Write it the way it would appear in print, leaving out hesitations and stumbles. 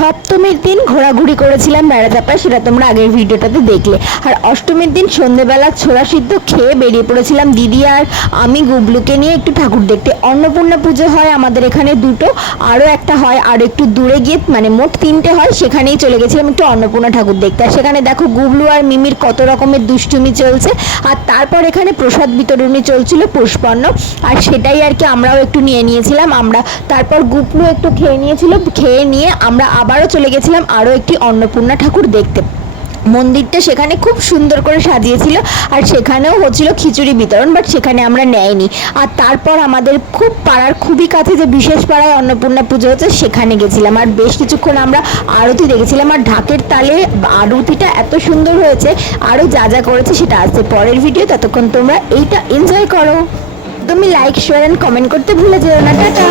সপ্তমীর দিন ঘোরাঘুরি করেছিলাম বেড়াচাপায়, সেটা তোমরা আগের ভিডিওটাতে দেখলে। আর অষ্টমীর দিন সন্ধেবেলা ছোলা সিদ্ধ খেয়ে বেরিয়ে পড়েছিলাম দিদি আর আমি গুবলুকে নিয়ে একটু ঠাকুর দেখতে। অন্নপূর্ণা পুজো হয় আমাদের এখানে দুটো, আরও একটা হয় আর একটু দূরে গিয়ে, মানে মোট তিনটে হয়। সেখানেই চলে গেছিলাম একটু অন্নপূর্ণা ঠাকুর দেখতে। আর সেখানে দেখো গুবলু আর মিমির কত রকমের দুষ্টুমি চলছে। আর তারপর এখানে প্রসাদ বিতরণী চলছিল পুষ্পান্ন, আর সেটাই আর কি আমরাও একটু নিয়ে নিয়েছিলাম। আমরা তারপর গুবলু একটু খেয়ে নিয়েছিল, খেয়ে নিয়ে আমরা আবারও চলে গেছিলাম আরও একটি অন্নপূর্ণা ঠাকুর দেখতে। মন্দিরটা সেখানে খুব সুন্দর করে সাজিয়েছিল, আর সেখানেও হচ্ছিল খিচুড়ি বিতরণ, বাট সেখানে আমরা নেয়নি। আর তারপর আমাদের খুব পাড়ার খুবই কাছে যে বিশেষ পাড়ায় অন্নপূর্ণা পুজো হচ্ছে সেখানে গেছিলাম, আর বেশ কিছুক্ষণ আমরা আরতি দেখেছিলাম। আর ঢাকের তালে আরতিটা এত সুন্দর হয়েছে। আরও যা যা করেছে সেটা আসছে পরের ভিডিও, ততক্ষণ তোমরা এইটা এনজয় করো। তুমি লাইক শেয়ার অ্যান্ড কমেন্ট করতে ভুলে যেও না। টাটা।